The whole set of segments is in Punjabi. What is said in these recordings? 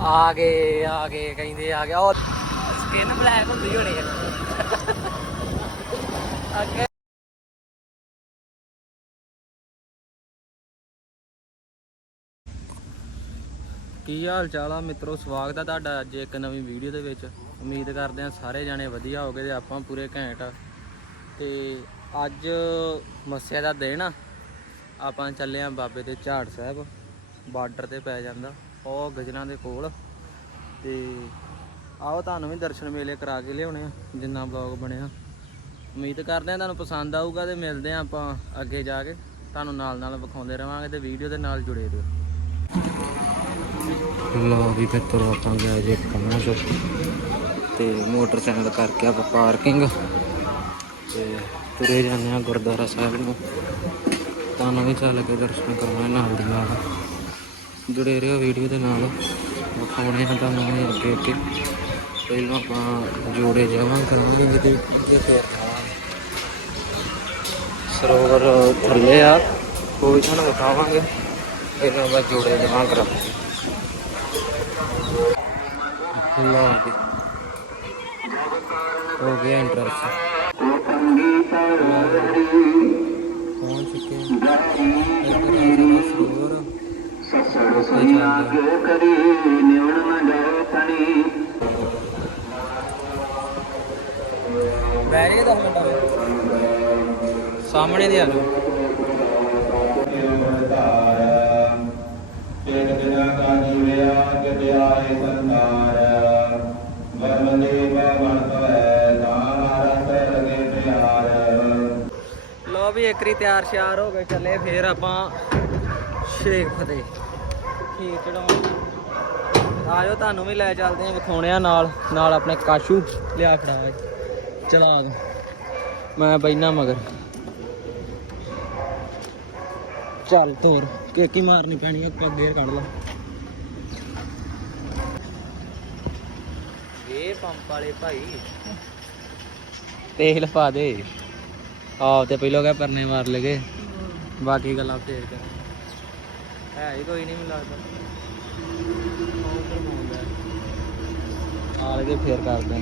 ਆ ਗਏ ਆ ਗਏ, ਕਹਿੰਦੇ ਆ ਗਿਆ। ਉਹ ਸਕਿਨ ਬਲੈਕ ਹੁੰਦੀ ਹੋਣੀ ਆ। ਅੱਗੇ ਕੀ ਹਾਲ ਚਾਲ ਆ ਮਿੱਤਰੋ? ਸਵਾਗਤ ਆ ਤੁਹਾਡਾ ਅੱਜ ਇੱਕ ਨਵੀਂ ਵੀਡੀਓ ਦੇ ਵਿੱਚ। ਉਮੀਦ ਕਰਦੇ ਆ ਸਾਰੇ ਜਾਣੇ ਵਧੀਆ ਹੋਗੇ ਤੇ ਆਪਾਂ ਪੂਰੇ ਘੈਂਟ ਆ। ਤੇ ਅੱਜ ਮੱਸਿਆ ਦਾ ਦਿਨ ਆ। ਆਪਾਂ ਚੱਲੇ ਆ ਬਾਬੇ ਦੇ ਝਾੜ ਸਾਹਿਬ। ਬਾਰਡਰ ਤੇ ਪੈ ਜਾਂਦਾ। ਉਹ ਗਜਰਾਂ ਦੇ ਕੋਲ। ਤੇ ਆਓ ਤੁਹਾਨੂੰ ਵੀ ਦਰਸ਼ਨ ਮੇਲੇ ਕਰਾ ਕੇ ਲਿਆਉਣੇ ਆ, ਜਿੰਨਾ ਵਲੌਗ ਬਣਿਆ। ਉਮੀਦ ਕਰਦੇ ਆ ਤੁਹਾਨੂੰ ਪਸੰਦ ਆਊਗਾ ਤੇ ਮਿਲਦੇ ਆ ਆਪਾਂ ਅੱਗੇ ਜਾ ਕੇ। ਤੁਹਾਨੂੰ ਨਾਲ ਨਾਲ ਵਿਖਾਉਂਦੇ ਰਵਾਂਗੇ ਤੇ ਵੀਡੀਓ ਦੇ ਨਾਲ ਜੁੜੇ ਰਹੋ। ਲੋ ਵੀ ਮਿੱਤਰੋ ਆਪਾਂ ਗਿਆ ਜੇ ਪਹੁੰਚ ਤੇ। ਮੋਟਰਸਾਈਕਲ ਕਰਕੇ ਆਪਾਂ ਪਾਰਕਿੰਗ ਤੇ ਤੁਰੇ ਜਾਂਦੇ ਆ ਗੁਰਦੁਆਰਾ ਸਾਹਿਬ ਨੂੰ। ਤੁਹਾਨੂੰ ਵੀ ਚੱਲ ਕੇ ਦਰਸ਼ਨ ਕਰਵਾਉਣੇ ਨਾਲ ਦੀ ਨਾਲ। ਜੁੜੇ ਰਹੋ ਵੀਡੀਓ ਦੇ ਨਾਲ। ਵਿਖਾਉਣੇ ਆ ਤੁਹਾਨੂੰ ਵੀ ਅੱਗੇ ਅੱਗੇ। ਪਹਿਲਾਂ ਆਪਾਂ ਜੋੜੇ ਜਾਵਾਂ, ਕਰਾਂਗੇ ਤੇ ਅੱਗੇ ਫੇਰ ਸਰੋਵਰ ਥੱਲੇ ਆ, ਉਹ ਵੀ ਤੁਹਾਨੂੰ ਵਿਖਾਵਾਂਗੇ। ਇਹਨਾਂ ਆਪਾਂ ਜੋੜੇ ਜਮਾ ਕਰਾਂਗੇ। ਲਓ ਜੀ। ਹੋ ਗਿਆ ਇੰਟਰਸਟ ਉੱਥੇ ਚੱਲਦੇ ਹਾਂ। ਬੈਰੀ ਦਾ ਸਾਹਮਣੇ ਦੇ ਆ ਲਓ। ਲੋ ਵੀ ਇੱਕਰੀ ਤਿਆਰ ਸ਼ਿਆਰ ਹੋ ਗਏ ਚੱਲੇ, ਫੇਰ ਆਪਾਂ ਸ਼ੇਖ ਫਤਿਹ। ਖੀਰ ਚੜਾਉਣ ਆਜੋ, ਤੁਹਾਨੂੰ ਵੀ ਲੈ ਚੱਲਦੇ ਆ ਵਿਖਾਉਣੇ ਆ ਨਾਲ ਨਾਲ ਆਪਣੇ ਕਾਸ਼ੂ ਲਿਆ ਖੜਾ ਚਲਾ ਦੋ। ਮੈਂ ਬੈਨਾ ਮਗਰ। ਚੱਲ ਤੋਰ, ਕੇਕੀ ਮਾਰਨੀ ਪੈਣੀ ਆ ਗੇਰ ਕੱਢ ਲਾ। ਇਹ ਪੰਪ ਵਾਲੇ ਭਾਈ। ਤੇਲ ਪਾ ਦੇ। ਆਹ ਤੇ ਪਹਿਲੋਂ ਕਹ ਪਰਨੇ ਮਾਰ ਲਗੇ ਬਾਕੀ ਗੱਲਾਂ ਫੇਰ ਕਰ ਹੈ ਹੀ ਕੋਈ ਨਹੀਂ ਮੈਨੂੰ ਲੱਗਦਾ। ਉਹ ਉੱਪਰ ਪਾਉਂਦਾ ਆ ਲਗੇ ਫੇਰ ਕਰਦੇ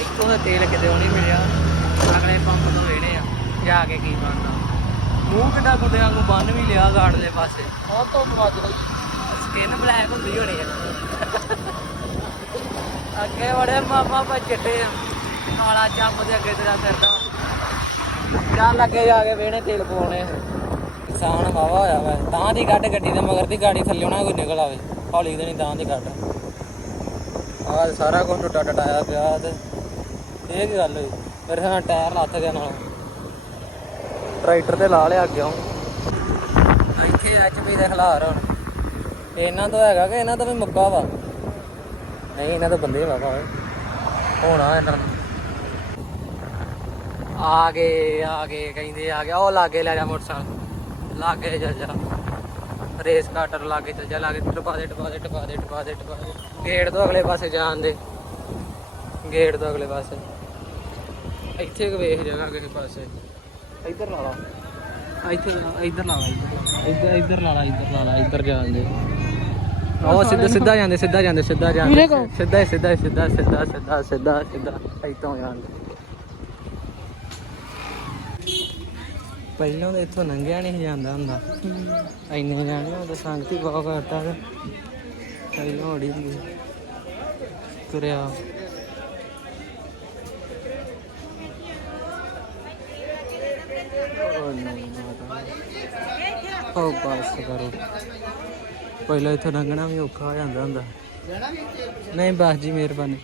ਇੱਕੋ ਦਾ ਤੇਲ ਕਿਤੇ ਉਹ ਨਹੀਂ ਮਿਲਿਆ। ਅਗਲੇ ਪੰਪ ਤੋਂ ਵੇਣੇ ਆ। ਜਾ ਕੇ ਕੀ ਬਣਦਾ ਮੂੰਹ ਕਿੱਡਾ ਗੁੱਡਿਆਂ ਨੂੰ ਬੰਨ ਵੀ ਲਿਆ ਗਾੜ ਦੇ ਪਾਸੇ। ਉਹ ਤੋਂ ਵੱਜ ਗਈ। ਸਕਿਨ ਬਲੈਕ ਹੁੰਦੀ ਹੋਣੀ ਆ। ਅੱਗੇ ਬੜੇ ਮਾਮਾ ਪਾ ਚਿੱਟੇ ਆ। ਕਾਲਾ ਚੰਮ ਦੇ ਅੱਗੇ ਤੇਰਾ ਫਿਰਦਾ ਜਾਂ ਲੱਗੇ ਜਾ ਕੇ ਵੇਣੇ ਤੇਲ ਪਵਾਉਣੇ ਕਿਸਾਨ ਵਾਵਾ ਹੋਇਆ ਵਾ। ਤਾਂ ਦੀ ਕੱਢ ਗੱਡੀ ਦੇ ਮਗਰ ਦੀ ਗਾੜੀ ਥੱਲੇ ਨਾ ਕੋਈ ਨਿਕਲ ਆਵੇ। ਹੌਲੀ ਦੇ ਤਾਂ ਦੀ ਕੱਢ। ਆਹ ਸਾਰਾ ਕੁਝ ਟੁੱਟਾ ਟਟਾਇਆ ਪਿਆ ਤੇ ਇਹ ਕੀ ਗੱਲ ਹੋਈ? ਮੇਰੇ ਹਾਂ ਟਾਇਰ ਲੱਥ ਗਿਆ ਨਾਲ। ਟਰੈਕਟਰ ਤੇ ਲਾ ਲਿਆ ਅੱਗੇ ਇੱਥੇ ਐਚਪੀ ਦੇ ਖਲਾਰ ਹੁਣ। ਇਹਨਾਂ ਤੋਂ ਹੈਗਾ ਕਿ ਇਹਨਾਂ ਤੋਂ ਵੀ ਮੁੱਕਾ ਵਾ? ਨਹੀਂ, ਇਹਨਾਂ ਤੋਂ ਬੰਦੇ ਵਾ ਓਏ। ਹੋਣਾ ਇਹਨਾਂ ਆ ਗਏ ਆ ਗਏ, ਕਹਿੰਦੇ ਆ ਗਿਆ, ਉਹ ਲਾਗੇ ਲੈ ਜਾ ਮੋਟਰਸਾਈਕਲ। ਲਾਗੇ ਜਾ ਜਾ। ਰੇਸ ਕਾਟਰ ਲਾਗੇ ਚੱਲ ਜਾ ਲਾਗੇ ਟਪਾ ਦੇ ਟਪਾ ਦੇ ਟਪਾ ਦੇ ਟਪਾ ਦੇ ਟਪਾ ਦੇ। ਗੇਟ ਤੋਂ ਅਗਲੇ ਪਾਸੇ ਜਾਣ ਦੇ। ਗੇਟ ਤੋਂ ਅਗਲੇ ਪਾਸੇ। ਇੱਥੇ ਕੁ ਵੇਖ ਜਗ੍ਹਾ ਕਿਸੇ ਪਾਸੇ। ਇੱਧਰ ਲਾ ਲਾ। ਇੱਥੇ ਇੱਧਰ ਲਾ ਲਾ ਇੱਧਰ ਇੱਧਰ ਲਾ ਲਾ ਇੱਧਰ ਲਾ ਲਾ ਇੱਧਰ ਜਾਣ ਦੇ। ਉਹ ਸਿੱਧਾ ਸਿੱਧਾ ਜਾਂਦੇ ਸਿੱਧਾ ਜਾਂਦੇ ਸਿੱਧਾ ਜਾਂਦੇ। ਸਿੱਧਾ ਸਿੱਧਾ ਸਿੱਧਾ ਸਿੱਧਾ ਸਿੱਧਾ ਸਿੱਧਾ ਇੱਥੋਂ ਜਾਂਦੇ ਪਹਿਲਾਂ ਤਾਂ ਇੱਥੋਂ ਲੰਘਿਆ ਨਹੀਂ ਜਾਂਦਾ ਹੁੰਦਾ। ਇੰਨੇ ਜਾਣੇ ਉਹ ਤਾਂ ਸੰਗਤੀ ਬਹੁਤ ਕਰਤਾ ਤੇ ਪਹਿਲਾਂ ਹੋੜੀ ਸੀ। ਤੁਰਿਆ। ਉਹ ਬਸ ਕਰੋ। ਪਹਿਲਾਂ ਇੱਥੋਂ ਲੰਘਣਾ ਵੀ ਔਖਾ ਹੋ ਜਾਂਦਾ ਹੁੰਦਾ। ਨਹੀਂ ਬਸ ਜੀ ਮਿਹਰਬਾਨੀ।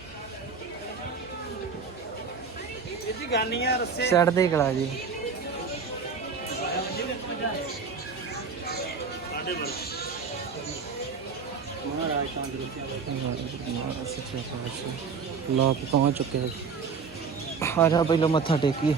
ਛੱਡ ਦੇ ਕਲਾ ਜੀ। ਮਹਾਰਾਜ ਤੰਦਰੁਸਤੀ ਲੋ ਪਹੁੰਚ ਚੁੱਕੇ ਹਾਂ ਆ ਜਾ ਪਹਿਲਾਂ ਮੱਥਾ ਟੇਕੀਏ।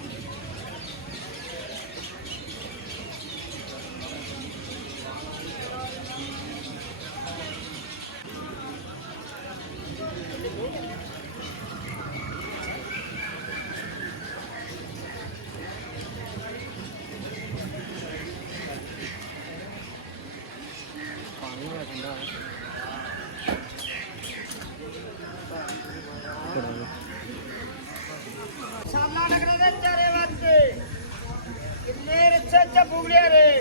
ਪਾਣੀ ਹੋਇਆ ਠੰਡਾ ਸਾਹਮਣਾ ਲੱਗਣਾ ਦੇ ਚਾਰੇ ਵਾਸਤੇ ਕਿੰਨੇ ਰਿੱਛੇ ਚੱਪੂਗੜਿਆ ਰੇ?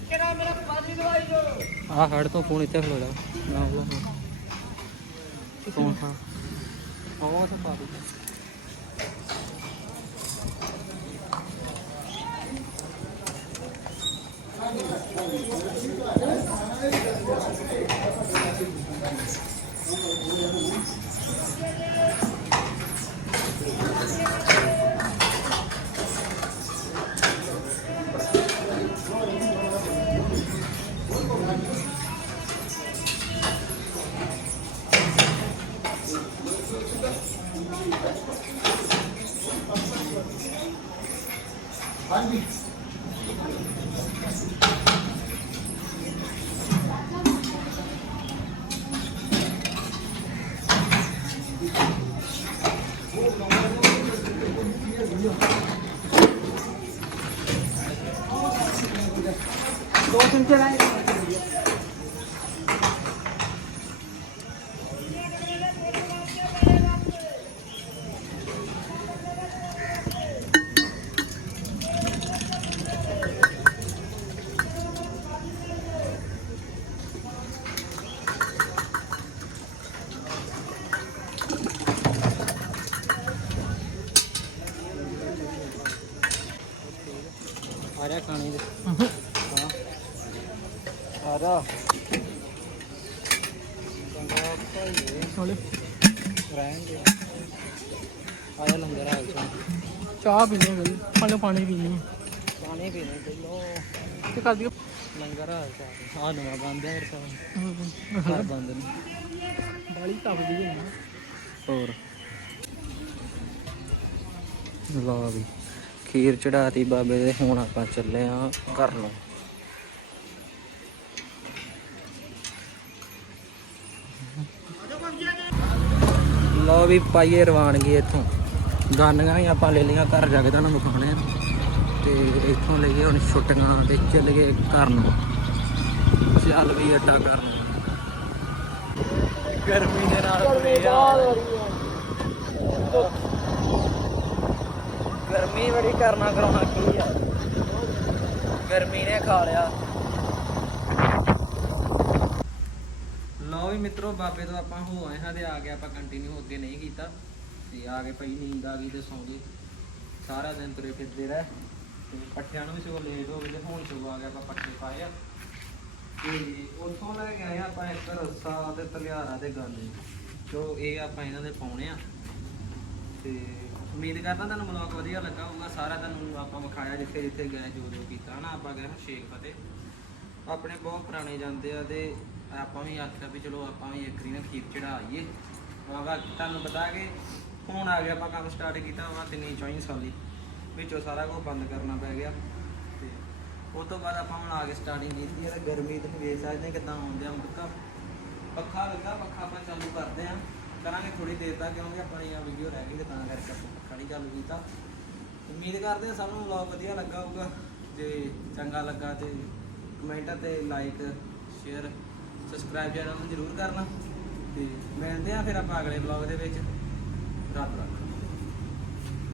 ਕਿਹੜਾ ਮੇਰਾ ਪਾਜੀ ਦਵਾਈ ਦੋ। ਆ ਹੜ ਤੋਂ ਹਾਂ ਉਹ ਤਾਂ ਪਾ ਦੇ ਦੋ ਚਮਚੇ ਲਾਏ ਆ ਜਾ ਖਾਣੇ ਦੇ ਹਾਂ ਜਾ ਭਾਈ ਹੌਲੇ ਲੰਗਰ ਚਾਹ ਪੀਣੀ ਹੈ ਪਾਣੀ ਪਾਣੀ ਪੀਣੀ ਪਾਣੀ ਪੀਣੇ ਪਹਿਲੋ ਤੇ ਕਰ ਦਿਓ। ਲੰਗਰ ਆ ਗਿਆ। ਆ ਨਵਾਂ ਬੰਦ ਹੈ ਰਸਾ ਬੰਦ ਨੇ। ਬਾਲੀ ਤਪਦੀ ਹੈ ਹੋਰ? ਲਓ ਵੀ। ਖੀਰ ਚੜਾਤੀ ਬਾਬੇ ਦੇ। ਹੁਣ ਆਪਾਂ ਚੱਲੇ ਆ ਘਰ ਨੂੰ। ਲਓ ਵੀ ਪਾਈਏ ਰਵਾਨਗੀ ਇੱਥੋਂ। ਗਾਨੀਆਂ ਹੀ ਆਪਾਂ ਲੈ ਲਈਆਂ ਘਰ ਜਾ ਕੇ, ਤੁਹਾਨੂੰ ਵਿਖਾਉਣੇ ਆ। ਤੇ ਇੱਥੋਂ ਲਈਏ ਹੁਣ ਛੁੱਟੀਆਂ ਤੇ ਚੱਲ ਗਏ ਘਰ ਨੂੰ ਚੱਲ ਵੀ ਅੱਡਾ ਘਰ ਗਰਮੀ ਦੇ ਨਾਲ ਗਰਮੀ ਬੜੀ ਕਰਨਾ ਕਰਾਉਣਾ ਕੀ ਆ। ਗਰਮੀ ਨੇ ਖਾ ਲਿਆ। ਲਓ ਵੀ ਮਿੱਤਰੋ, ਬਾਬੇ ਤੋਂ ਆਪਾਂ ਹੋ ਆਏ ਹਾਂ ਤੇ ਆ ਕੇ ਆਪਾਂ ਕੰਟੀਨਿਊ ਅੱਗੇ ਨਹੀਂ ਕੀਤਾ। ਤੇ ਆ ਕੇ ਪਈ ਨੀਂਦ ਆ ਗਈ ਤੇ ਸੌਂ ਗਏ ਸਾਰਾ ਦਿਨ ਤੁਰੇ ਫਿਰਦੇ ਰਹੇ। ਤੇ ਪੱਠਿਆਂ ਨੂੰ ਵੀ ਸਗੋਂ ਲੇਟ ਹੋ ਗਏ ਤੇ ਹੁਣ ਸਗੋਂ ਆ ਗਿਆ ਆਪਾਂ ਪੱਠੇ ਪਾਏ ਆ। ਤੇ ਉੱਥੋਂ ਲੈ ਕੇ ਆਏ ਆਪਾਂ ਇੱਕ ਰੱਸਾ ਤੇ ਤਲਿਆਰਾ ਤੇ ਗਾਨੇ ਜੋ ਇਹ ਆਪਾਂ ਇਹਨਾਂ ਦੇ ਪਾਉਣੇ ਆ। ਤੇ ਉਮੀਦ ਕਰਦਾ ਤੁਹਾਨੂੰ ਬਲੌਗ ਵਧੀਆ ਲੱਗਾ ਹੋਊਗਾ। ਸਾਰਾ ਤੁਹਾਨੂੰ ਆਪਾਂ ਵਿਖਾਇਆ ਜਿੱਥੇ ਜਿੱਥੇ ਗਏ, ਜੋ ਜੋ ਕੀਤਾ ਨਾ, ਆਪਾਂ ਗਏ ਸ਼ੇਖ ਫਤਿਹ। ਆਪਣੇ ਬਹੁਤ ਪੁਰਾਣੇ ਜਾਂਦੇ ਆ ਤੇ ਆਪਾਂ ਵੀ ਆਖਿਆ ਵੀ ਚਲੋ ਆਪਾਂ ਵੀ ਇੱਕ ਵਾਰੀ ਨਾ ਖੀਰ ਚੜਾ ਆਈਏ ਤੁਹਾਨੂੰ ਪਤਾ ਕਿ ਹੁਣ ਆ ਗਿਆ ਆਪਾਂ ਕੰਮ ਸਟਾਰਟ ਕੀਤਾ ਵਾ ਤਿੰਨੀ ਚੌਂ ਸਾਲੀ। ਵਿੱਚੋਂ ਸਾਰਾ ਕੁਝ ਬੰਦ ਕਰਨਾ ਪੈ ਗਿਆ। ਤੇ ਉਸ ਤੋਂ ਬਾਅਦ ਆਪਾਂ ਹੁਣ ਆ ਕੇ ਸਟਾਰਟਿੰਗ ਕੀਤੀ ਹੈ ਗਰਮੀ ਤੇ ਵੇਖ ਸਕਦੇ ਹਾਂ ਕਿਦਾਂ ਆਉਂਦੇ ਆ ਮੁੱਕਾ ਪੱਖਾ ਲੱਗਾ, ਪੱਖਾ ਆਪਾਂ ਚਾਲੂ ਕਰਦੇ ਆਂ। ਕਰਾਂਗੇ ਥੋੜੀ ਦੇਰ ਤੱਕ, ਕਿਉਂਕਿ ਆਪਣੀ ਆ ਵੀਡੀਓ ਰਹਿ ਗਈ ਤੇ ਤਾਂ ਕਰਕੇ ਆਪਾਂ ਪੱਖਾ ਨਹੀਂ ਚਾਲੂ ਕੀਤਾ। ਉਮੀਦ ਕਰਦੇ ਹਾਂ ਸਭ ਨੂੰ ਵਲੌਗ ਵਧੀਆ ਲੱਗਾ ਹੋਊਗਾ। ਜੇ ਚੰਗਾ ਲੱਗਾ ਤੇ ਕਮੈਂਟ ਤੇ ਲਾਈਕ ਸ਼ੇਅਰ ਸਬਸਕ੍ਰਾਈਬ ਚੈਨਲ ਨੂੰ ਜ਼ਰੂਰ ਕਰਨਾ ਤੇ ਮਿਲਦੇ ਆ ਫਿਰ ਆਪਾਂ ਅਗਲੇ ਵਲੌਗ ਦੇ ਵਿੱਚ। ਰੱਬ ਰੱਖ